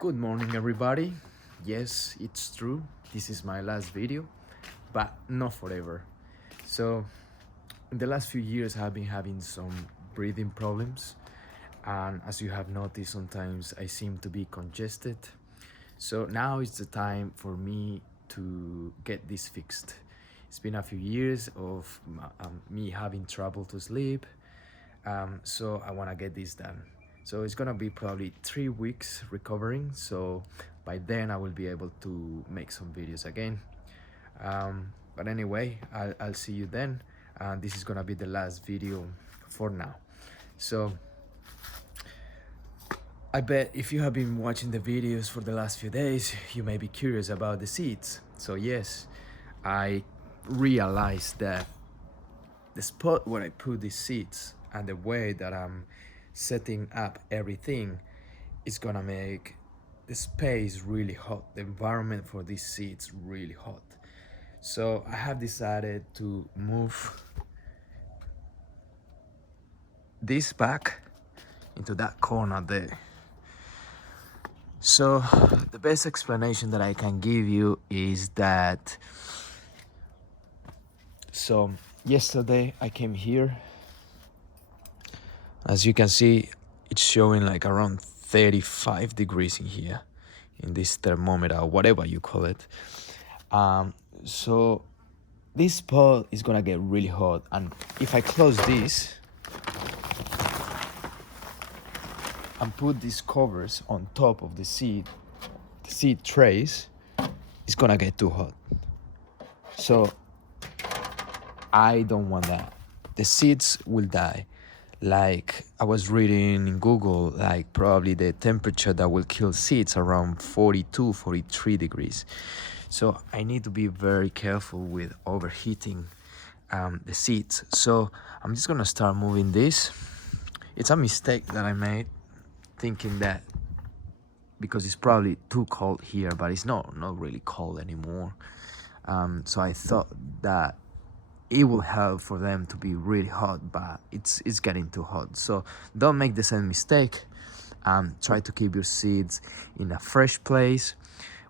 Good morning, everybody. Yes, it's true. This is my last video, but not forever. So, in the last few years, I've been having some breathing problems, and as you have noticed, sometimes I seem to be congested. So, now is the time for me to get this fixed. It's been a few years of me having trouble to sleep, so I want to get this done. So it's gonna be probably 3 weeks recovering, so by then I will be able to make some videos again. But anyway, I'll see you then. This is gonna be the last video for now. So I bet if you have been watching the videos for the last few days, you may be curious about the seeds. So yes, I realized that the spot where I put these seeds and the way that I'm setting up everything is gonna make the space really hot, the environment for these seeds really hot. So I have decided to move this back into that corner there. So the best explanation that I can give you is that, so yesterday I came here. As you can see, it's showing like around 35 degrees in here, in this thermometer, whatever you call it. So this spot is gonna get really hot, and if I close this and put these covers on top of the seed trays, it's gonna get too hot. So I don't want that. The seeds will die. Like I was reading in Google, like probably the temperature that will kill seeds around 42, 43 degrees. So I need to be very careful with overheating the seeds. So I'm just gonna start moving this. It's a mistake that I made, thinking that because it's probably too cold here, but it's not really cold anymore. So I thought that it will help for them to be really hot, but it's getting too hot. So don't make the same mistake. Try to keep your seeds in a fresh place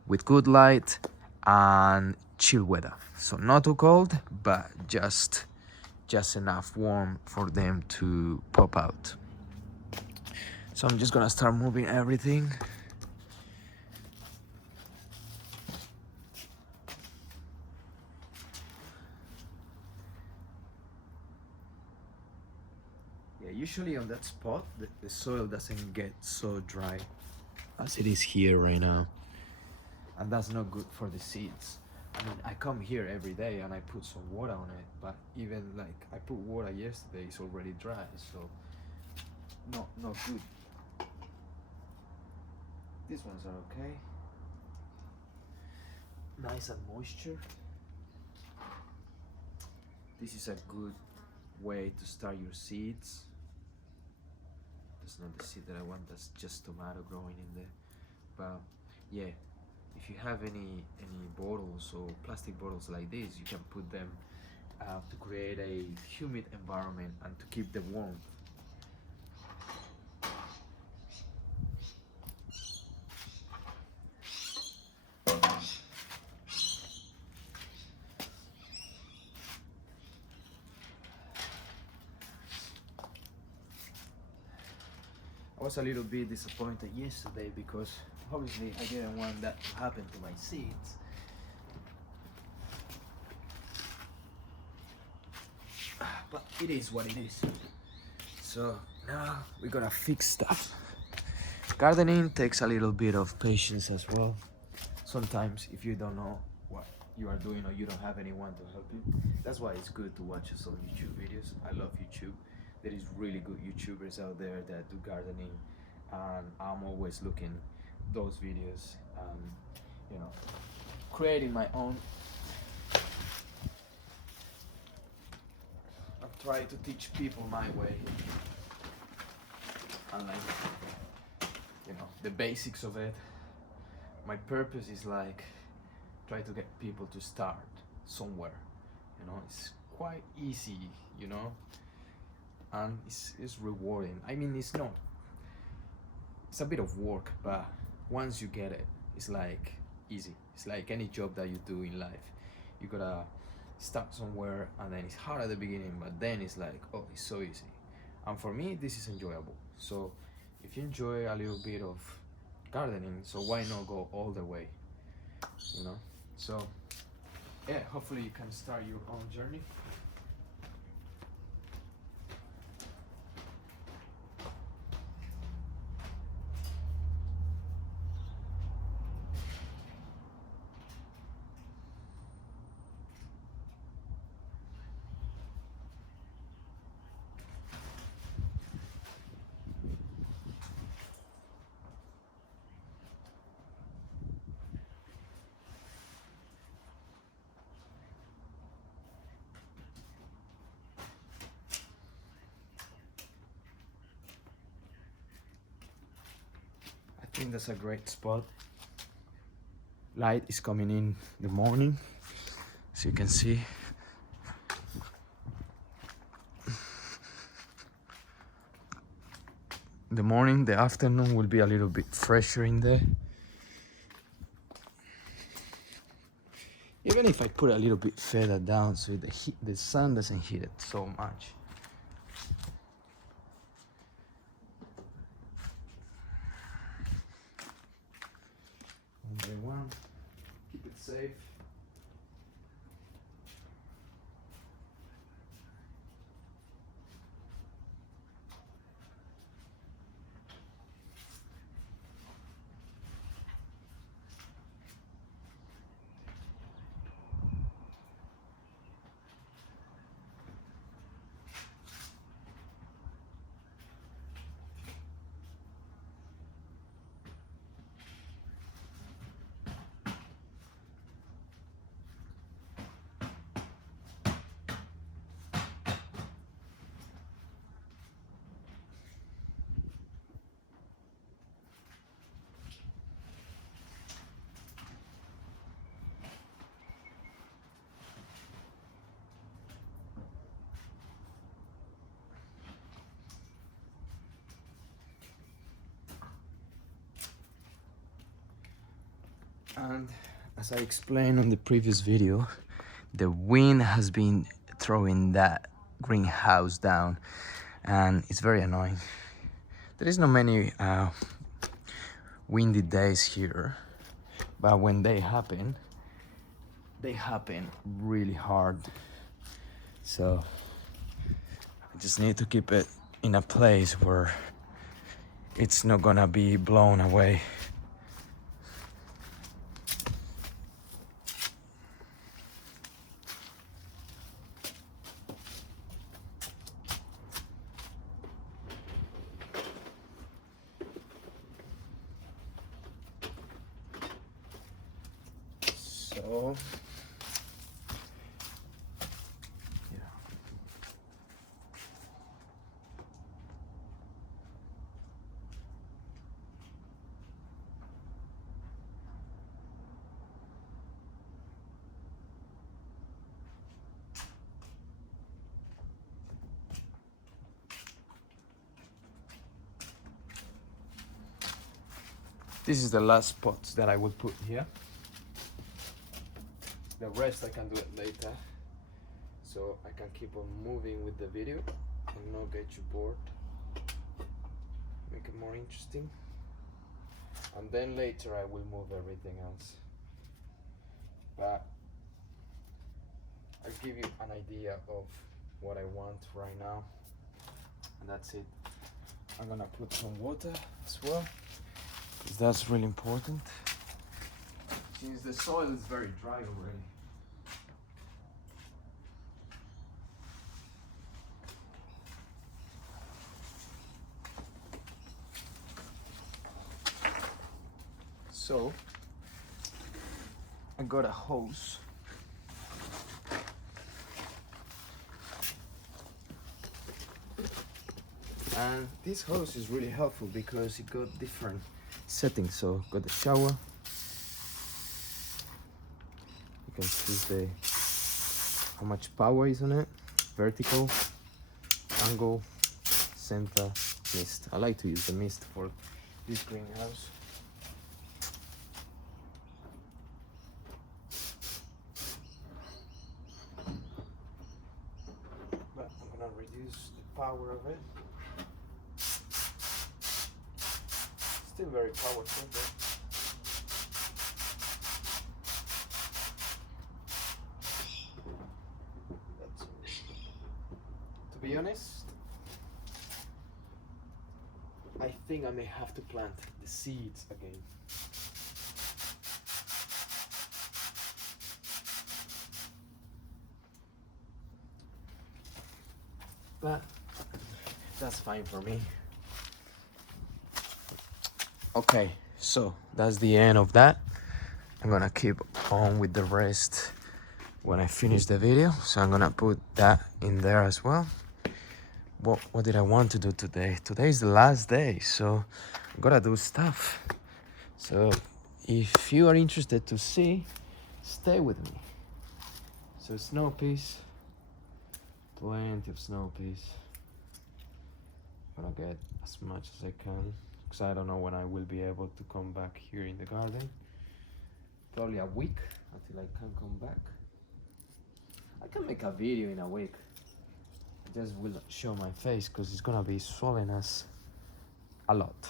with good light and chill weather. So not too cold, but just enough warm for them to pop out. So I'm just gonna start moving everything. Yeah, usually on that spot, the soil doesn't get so dry as it is here right now. And that's not good for the seeds. I mean, I come here every day and I put some water on it, but even like I put water yesterday, it's already dry, so not good. These ones are okay. Nice and moisture. This is a good way to start your seeds. That's not the seed that I want, that's just tomato growing in there. But yeah, if you have any bottles or plastic bottles like this, you can put them to create a humid environment and to keep them warm. I was a little bit disappointed yesterday because obviously I didn't want that to happen to my seeds. But it is what it is. So now we're gonna fix stuff. Gardening takes a little bit of patience as well. Sometimes if you don't know what you are doing or you don't have anyone to help you, that's why it's good to watch some YouTube videos. I love YouTube. There is really good YouTubers out there that do gardening, and I'm always looking those videos, you know, creating my own. I'm trying to teach people my way, and like, you know, the basics of it. My purpose is like try to get people to start somewhere. You know, it's quite easy, you know, and it's rewarding. I mean, it's not, it's a bit of work, but once you get it, it's like easy. It's like any job that you do in life. You gotta start somewhere, and then it's hard at the beginning, but then it's like, oh, it's so easy. And for me, this is enjoyable. So if you enjoy a little bit of gardening, so why not go all the way, you know? So yeah, hopefully you can start your own journey. I think that's a great spot. Light is coming in the morning, so you can see. The morning, the afternoon will be a little bit fresher in there. Even if I put a little bit further down, so the sun doesn't hit it so much. One by one, keep it safe. And as I explained on the previous video, the wind has been throwing that greenhouse down, and it's very annoying. There is not many windy days here, but when they happen really hard. So I just need to keep it in a place where it's not gonna be blown away. So yeah. This is the last pot that I will put here. The rest I can do it later, so I can keep on moving with the video and not get you bored. Make it more interesting. And then later I will move everything else. But I'll give you an idea of what I want right now. And that's it. I'm gonna put some water as well, because that's really important. Since the soil is very dry already. So I got a hose. And this hose is really helpful because it got different settings. So got the shower. You can see how much power is on it. Vertical, angle, center, mist. I like to use the mist for this greenhouse. power of it. Still very powerful, but to be honest, I think I may have to plant the seeds again. But that's fine for me. Okay, so that's the end of that. I'm gonna keep on with the rest when I finish the video. So I'm gonna put that in there as well. What did I want to do today? Today is the last day, so I'm gonna do stuff. So if you are interested to see, stay with me. So snow peas, plenty of snow peas. I'm gonna get as much as I can, because I don't know when I will be able to come back here in the garden. Probably a week until I can come back. I can make a video in a week. I just will show my face because it's gonna be swollen as a lot.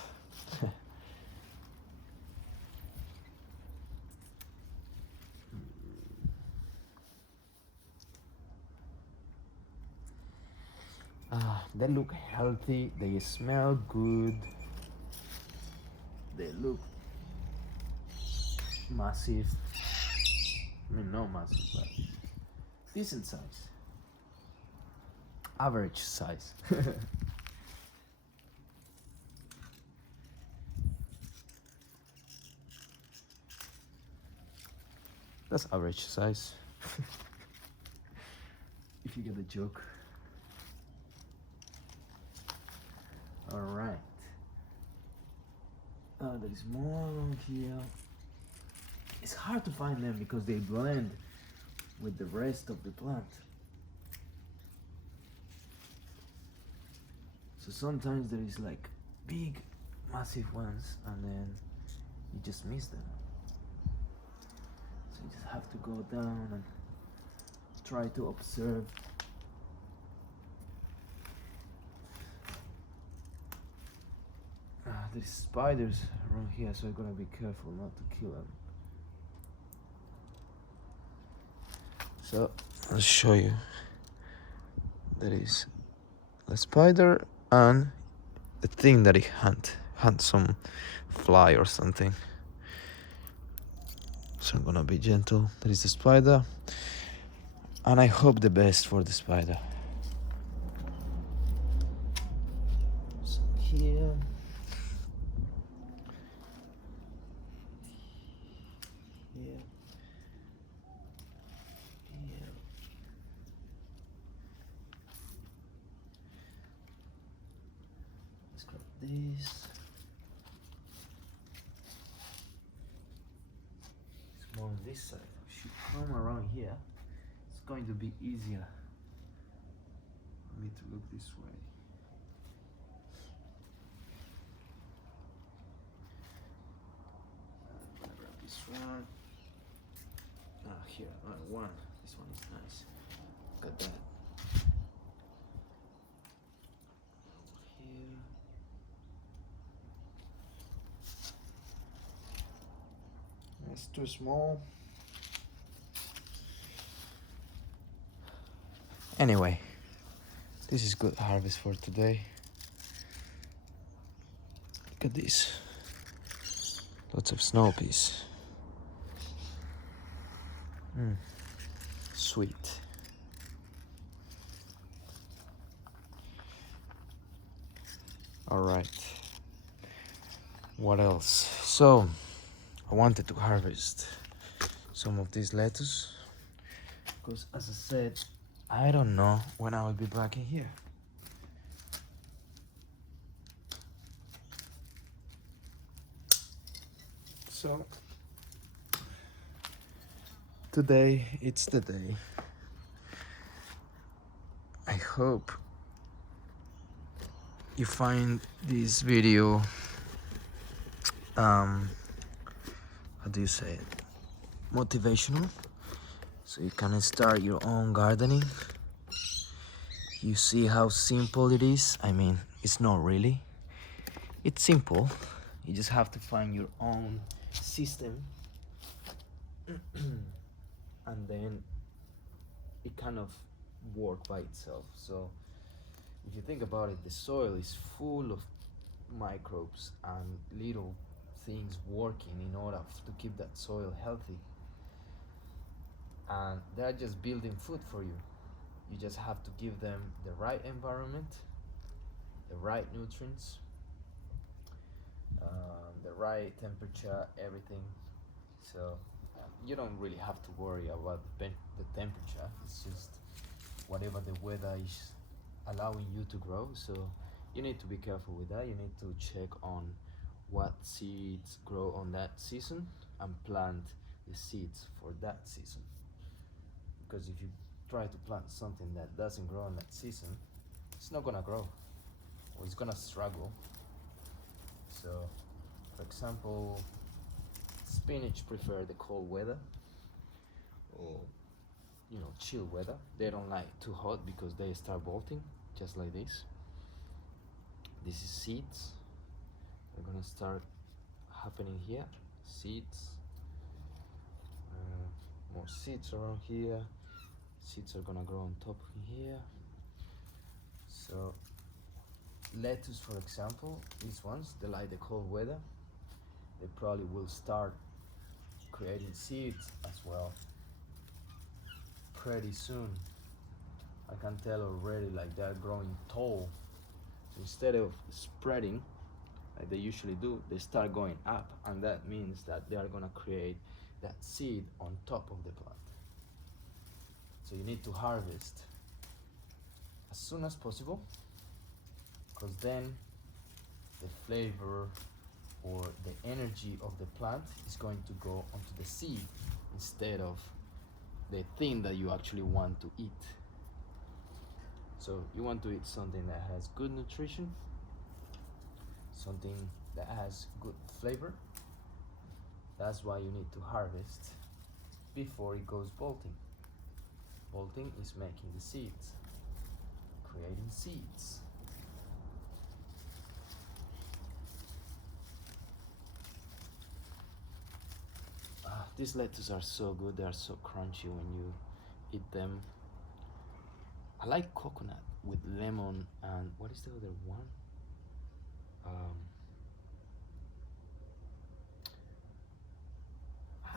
They look healthy, they smell good, they look massive. I mean, not massive, but decent size. Average size. That's average size. If you get the joke. Alright. There is more on here. It's hard to find them because they blend with the rest of the plant. So sometimes there is like big, massive ones and then you just miss them. So you just have to go down and try to observe. There's spiders around here, so I'm gonna be careful not to kill them. So I'll show you. There is a spider and the thing that it hunt some fly or something. So I'm gonna be gentle. There is the spider, and I hope the best for the spider. So here. This. It's more on this side. I should come around here. It's going to be easier for me to look this way. I'm gonna grab this one. Here, one. This one is nice. Got that. It's too small. Anyway, this is good harvest for today. Look at this. Lots of snow peas. Sweet. All right. What else? So, I wanted to harvest some of this lettuce because, as I said, I don't know when I will be back in here. So today it's the day. I hope you find this video how do you say it, motivational, so you can start your own gardening. You see how simple it is? I mean, it's not really. It's simple. You just have to find your own system and then it kind of work by itself. So if you think about it, the soil is full of microbes and little things working in order to keep that soil healthy, and they're just building food for you. You just have to give them the right environment, the right nutrients, the right temperature, everything. So you don't really have to worry about the temperature. It's just whatever the weather is allowing you to grow. So you need to be careful with that. You need to check on what seeds grow on that season and plant the seeds for that season. Because if you try to plant something that doesn't grow in that season, it's not gonna grow, or it's gonna struggle. So, for example, spinach prefer the cold weather, or chill weather. They don't like too hot because they start bolting, just like this. This is seeds. They're gonna start happening here. Seeds. More seeds around here. Seeds are gonna grow on top of here. So lettuce, for example, these ones, they like the cold weather. They probably will start creating seeds as well pretty soon. I can tell already, like, they're growing tall. So instead of spreading like they usually do, they start going up, and that means that they are gonna create that seed on top of the plant. So you need to harvest as soon as possible, because then the flavor or the energy of the plant is going to go onto the seed instead of the thing that you actually want to eat. So you want to eat something that has good nutrition, something that has good flavor. That's why you need to harvest before it goes bolting. Bolting is making the seeds, creating seeds. These lettuces are so good, they are so crunchy when you eat them. I like coconut with lemon and what is the other one?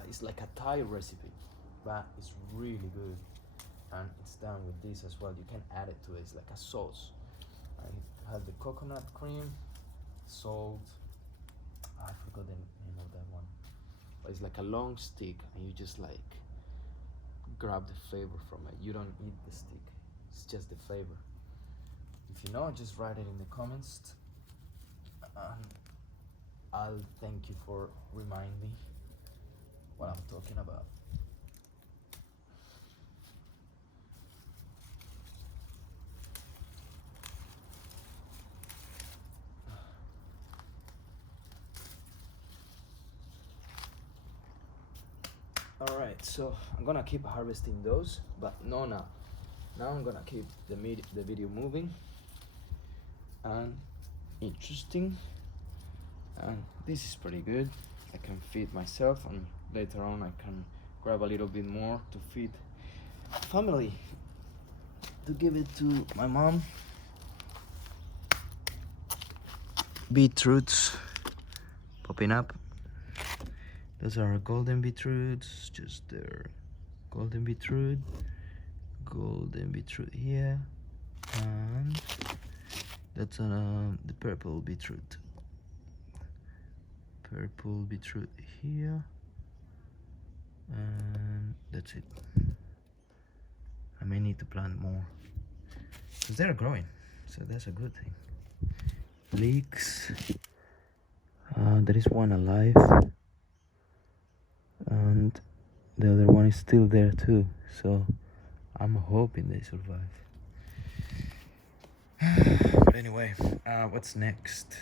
It's like a Thai recipe, but it's really good. And it's done with this as well. You can add it to it. It's like a sauce. It has the coconut cream, salt. I forgot the name of that one. But it's like a long stick, and you just like grab the flavor from it. You don't eat the stick. It's just the flavor. If you know, just write it in the comments. I'll thank you for reminding me what I'm talking about. All right, so I'm gonna keep harvesting those, but no, now I'm gonna keep the video moving and interesting. And this is pretty good. I can feed myself, and later on I can grab a little bit more to feed family, to give it to my mom. Beetroots popping up. Those are golden beetroots, just there. Golden beetroot here, and that's the purple beetroot. Purple beetroot here, and that's it. I may need to plant more because they're growing, so that's a good thing. Leeks, there is one alive, and the other one is still there too, so I'm hoping they survive. But anyway, what's next?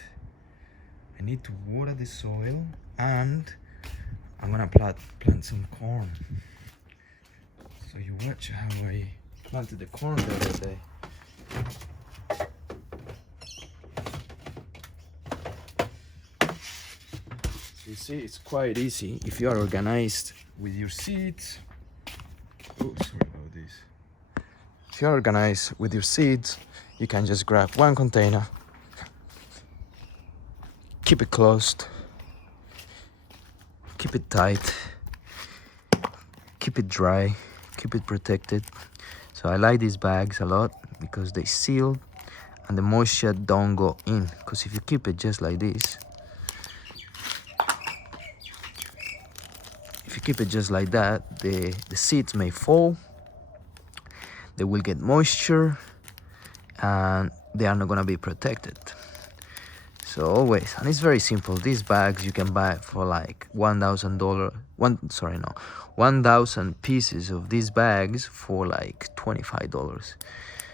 I need to water the soil, and I'm gonna plant some corn. So you watch how I planted the corn the other day. You see, it's quite easy if you are organized with your seeds. Oh, sorry about this. If you're organized with your seeds, you can just grab one container, keep it closed, keep it tight, keep it dry, keep it protected. So I like these bags a lot because they seal and the moisture don't go in. Because if you keep it just like this, if you keep it just like that, the seeds may fall, they will get moisture, and they are not gonna be protected. So always, and it's very simple. These bags you can buy for like $1,000. 1,000 pieces of these bags for like $25.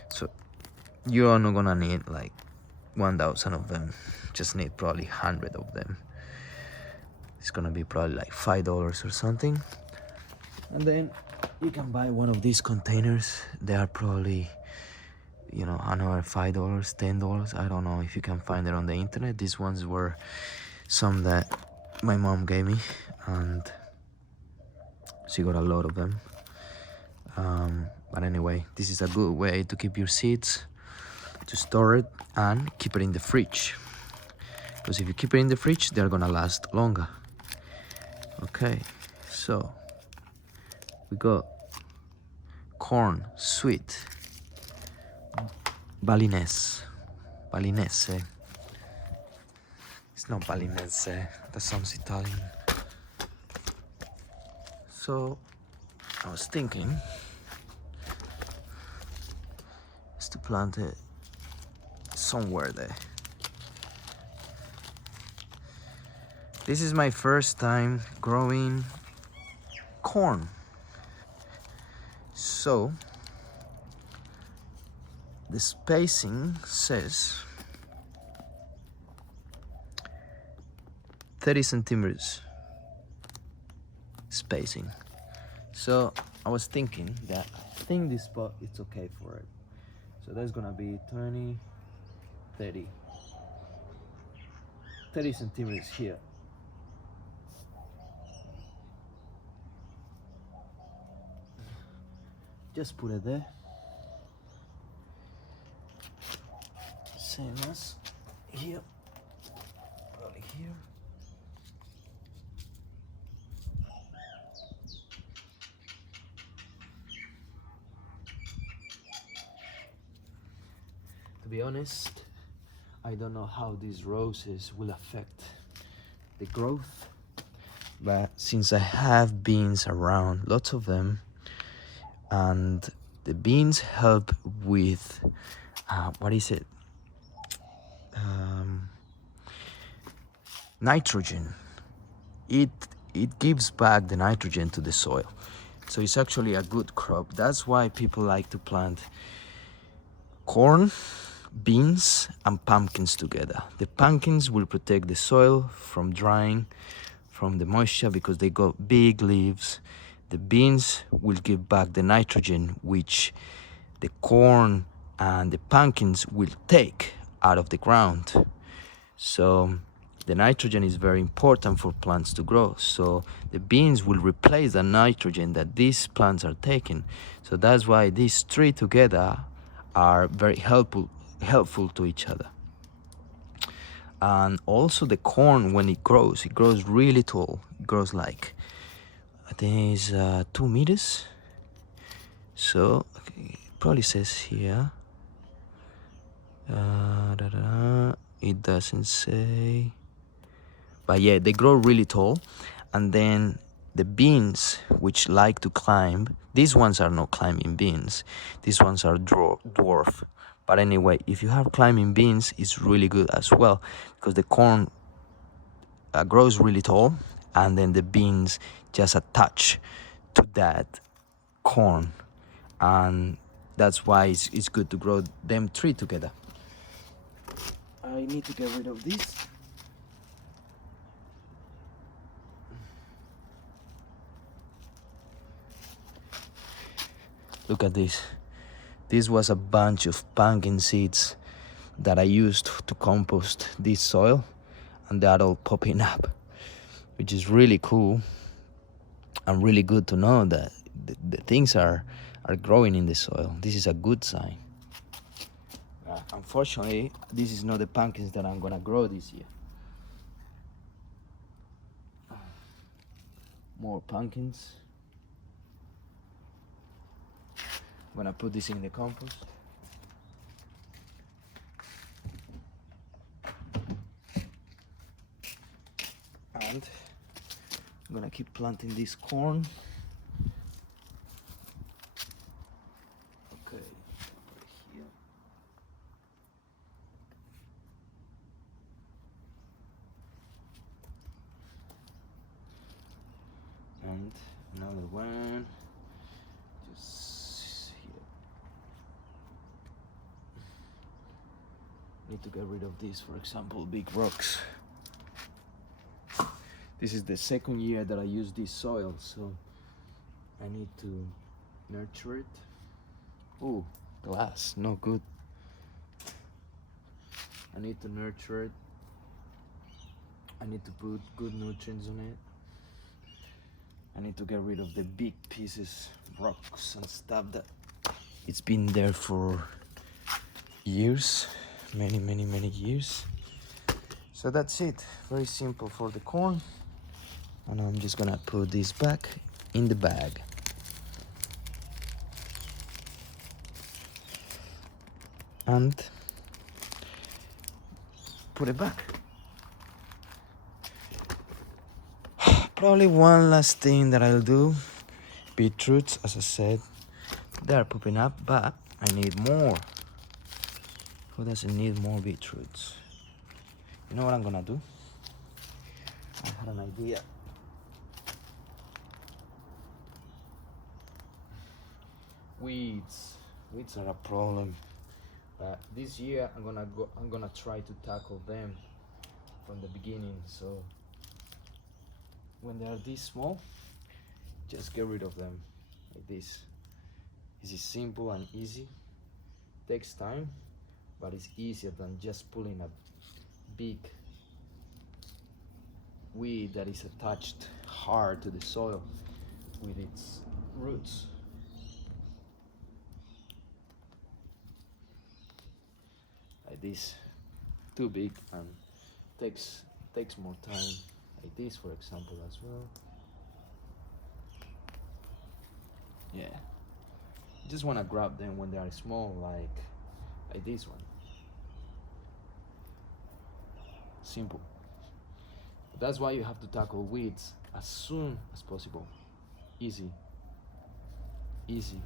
So you are not gonna need like 1,000 of them. Just need probably 100 of them. It's gonna be probably like $5 or something. And then you can buy one of these containers. They are probably, you know, another $5, $10. I don't know if you can find it on the internet. These ones were some that my mom gave me, and she got a lot of them. But anyway, this is a good way to keep your seeds, to store it and keep it in the fridge, because if you keep it in the fridge, they're gonna last longer. Okay, so we got corn, sweet, balinese. It's not balinese, that sounds Italian. So I was thinking is to plant it somewhere there. This is my first time growing corn. So the spacing says 30 centimeters spacing. So I was thinking that I think this spot is okay for it. So that's gonna be 20, 30 centimeters here. Just put it there. Same as here. Probably here. To be honest, I don't know how these roses will affect the growth, but since I have beans around, lots of them, and the beans help with what is it? Nitrogen. It gives back the nitrogen to the soil, so it's actually a good crop. That's why people like to plant corn, beans and pumpkins together. The pumpkins will protect the soil from drying, from the moisture, because they got big leaves. The beans will give back the nitrogen which the corn and the pumpkins will take out of the ground. So the nitrogen is very important for plants to grow. So the beans will replace the nitrogen that these plants are taking. So that's why these three together are very helpful to each other. And also the corn, when it grows really tall. It grows like, I think it's 2 meters. So okay, it probably says here, it doesn't say, but yeah, they grow really tall. And then the beans, which like to climb, these ones are not climbing beans, these ones are dwarf. But anyway, if you have climbing beans, it's really good as well, because the corn grows really tall, and then the beans just attach to that corn, and that's why it's good to grow them three together. I need to get rid of this. Look at this. This was a bunch of pumpkin seeds that I used to compost this soil, and they're all popping up, which is really cool and really good to know that the things are growing in the soil. This is a good sign. Unfortunately, this is not the pumpkins that I'm gonna grow this year. More pumpkins. I'm gonna put this in the compost. And I'm gonna keep planting this corn. Okay, here. And another one, just here. Need to get rid of this, for example, big rocks. This is the second year that I use this soil, so I need to nurture it. Oh, glass, no good. I need to nurture it. I need to put good nutrients on it. I need to get rid of the big pieces, rocks and stuff that it's been there for years, many years. So that's it, very simple for the corn. And I'm just gonna put this back in the bag. And put it back. Probably one last thing that I'll do, beetroots, as I said, they are popping up, but I need more. Who doesn't need more beetroots? You know what I'm gonna do? I had an idea. Weeds are a problem, but this year I'm gonna try to tackle them from the beginning. So when they are this small, just get rid of them like this. This is simple and easy. Takes time, but it's easier than just pulling a big weed that is attached hard to the soil with its roots. Like this, too big and takes more time. Like this, for example, as well. Yeah, you just want to grab them when they are small, like this one. Simple. That's why you have to tackle weeds as soon as possible. Easy, easy,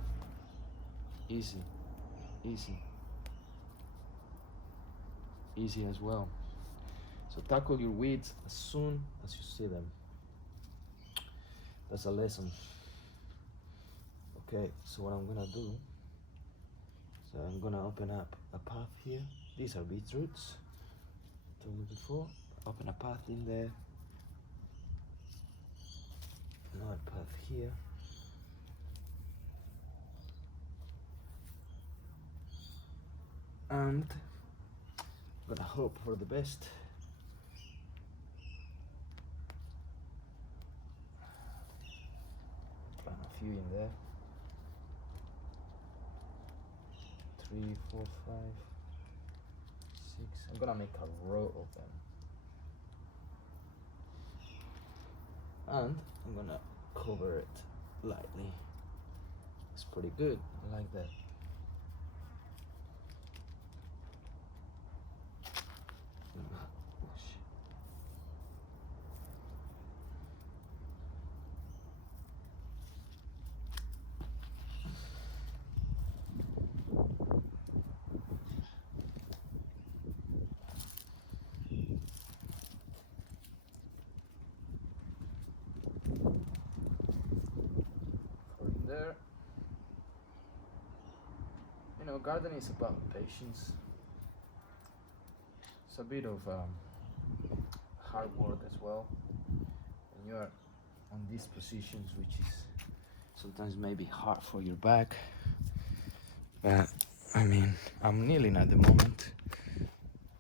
easy, easy, easy as well. So tackle your weeds as soon as you see them. That's a lesson. Okay, so what I'm gonna do, so I'm gonna open up a path here. These are beetroots. Told you before. Open a path in there. Another path here. And I'm gonna hope for the best. Plant a few in there. 3, 4, 5, 6. I'm gonna make a row of them. And I'm gonna cover it lightly. It's pretty good. I like that. There. You know, gardening is about patience. It's a bit of hard work as well. And you are on these positions, which is sometimes maybe hard for your back. But I mean, I'm kneeling at the moment,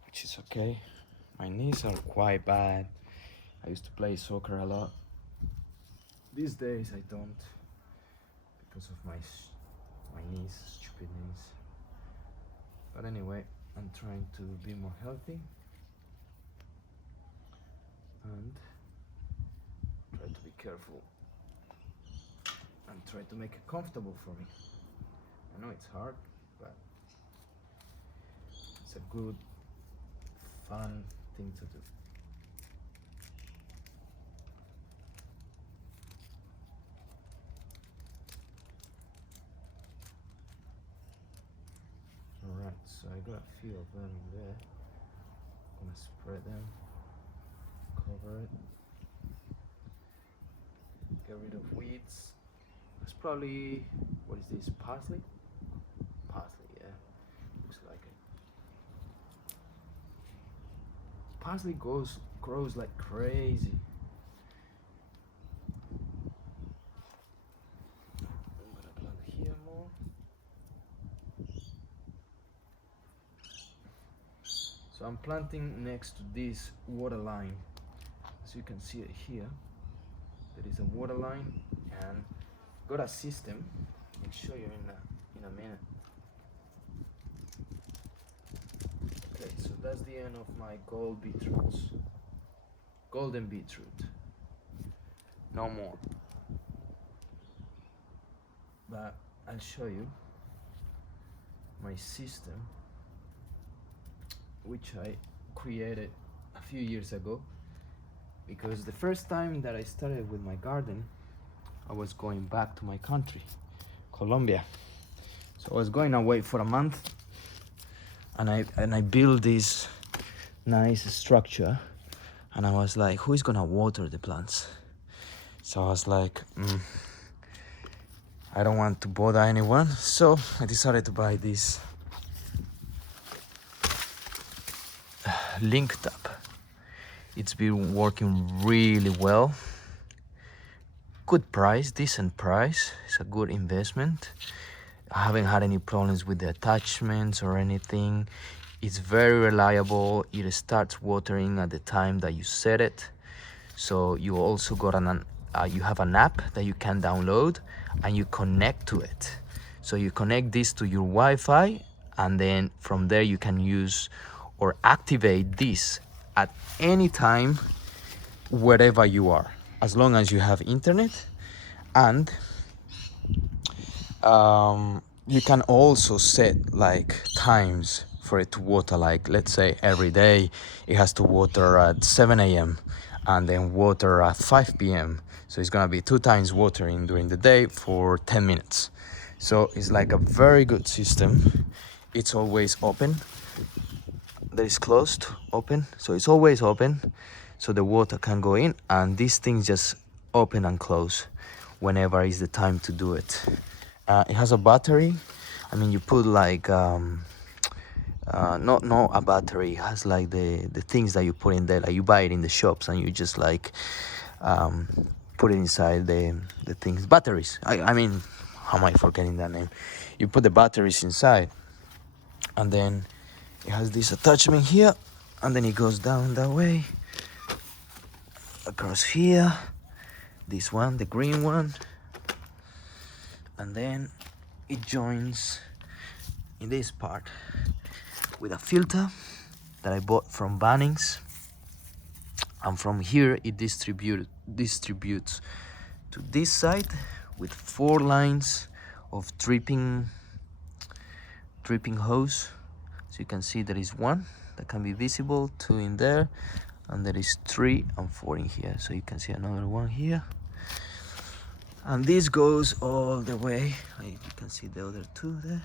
which is okay. My knees are quite bad. I used to play soccer a lot. These days I don't, because of my knees, stupid knees. But anyway, I'm trying to be more healthy and try to be careful and try to make it comfortable for me. I know it's hard, but it's a good, fun thing to do. Alright, so I got a few of them in there. I'm gonna spread them, cover it, get rid of weeds. It's probably, what is this, parsley? Parsley, yeah, looks like it. Parsley grows like crazy. I'm gonna plant here more. So I'm planting next to this water line. As you can see it here, there is a water line and got a system. I'll show you in a minute. Okay, so that's the end of my golden beetroot. No more. But I'll show you my system, which I created a few years ago, because the first time that I started with my garden, I was going back to my country, Colombia. So I was going away for a month, and I built this nice structure, and I was like, who is gonna water the plants? So I was like, I don't want to bother anyone, so I decided to buy this link tap. It's been working really well. Good price, decent price. It's a good investment. I haven't had any problems with the attachments or anything. It's very reliable. It starts watering at the time that you set it. So you also got you have an app that you can download and you connect to it. So you connect this to your Wi-Fi, and then from there you can use or activate this at any time wherever you are, as long as you have internet. And you can also set like times for it to water, like let's say every day it has to water at 7 a.m. and then water at 5 p.m. So it's gonna be 2 times watering during the day for 10 minutes. So it's like a very good system. It's always open. That is closed, open. So it's always open, so the water can go in, and these things just open and close whenever is the time to do it. It has a battery. I mean, you put like not a battery. It has like the things that you put in there, like you buy it in the shops, and you just like put it inside the things. Batteries. I mean, how am I forgetting that name? You put the batteries inside, and then it has this attachment here, and then it goes down that way, across here. This one, the green one, and then it joins in this part with a filter that I bought from Bunnings, and from here it distributes to this side with 4 lines of dripping hose. So you can see there is 1 that can be visible, 2 in there, and there is 3 and 4 in here. So you can see another one here, and this goes all the way. You can see the other 2 there,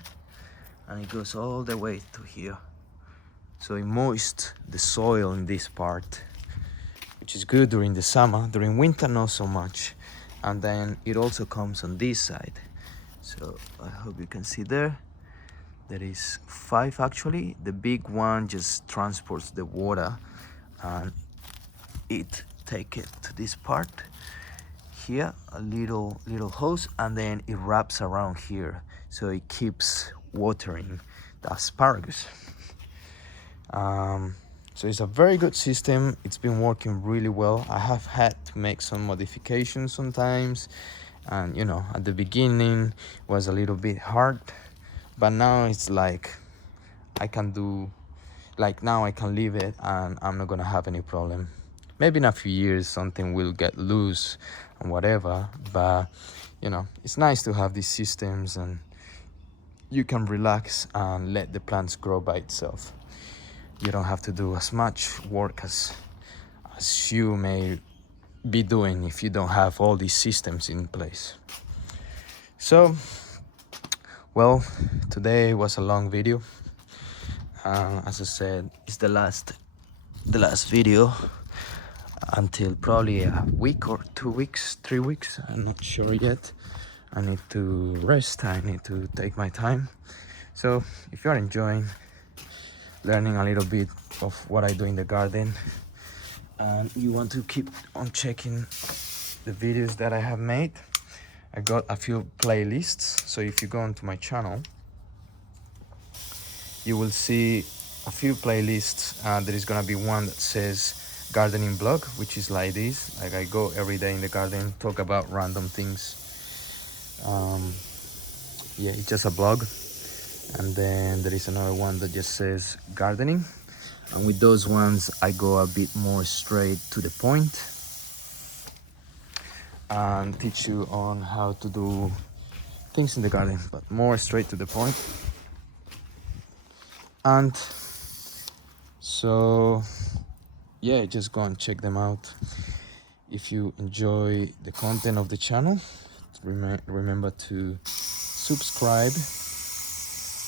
and it goes all the way to here. So it moists the soil in this part, which is good during the summer. During winter, not so much. And then it also comes on this side. So I hope you can see there. There is 5 actually. The big one just transports the water, and it take it to this part here, a little hose, and then it wraps around here, so it keeps watering the asparagus. So it's a very good system. It's been working really well. I have had to make some modifications sometimes, and you know, at the beginning it was a little bit hard, but now it's like I can do, like now I can leave it and I'm not gonna have any problem. Maybe in a few years something will get loose and whatever, but you know, it's nice to have these systems and you can relax and let the plants grow by itself. You don't have to do as much work as you may be doing if you don't have all these systems in place. So, well, today was a long video. As I said, it's the last video until probably a week or 2 weeks, 3 weeks. I'm not sure yet. I need to rest. I need to take my time. So, if you are enjoying learning a little bit of what I do in the garden and you want to keep on checking the videos that I have made, I got a few playlists. So if you go onto my channel, you will see a few playlists. There is gonna be one that says gardening blog, which is like this, like I go every day in the garden, talk about random things. Yeah, it's just a blog. And then there is another one that just says gardening, and with those ones I go a bit more straight to the point and teach you on how to do things in the garden, but more straight to the point. And so yeah, just go and check them out. If you enjoy the content of the channel, remember to subscribe,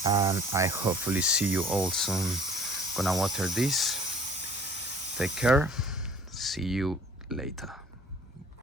and I hopefully see you all soon. Gonna water this. Take care. See you later.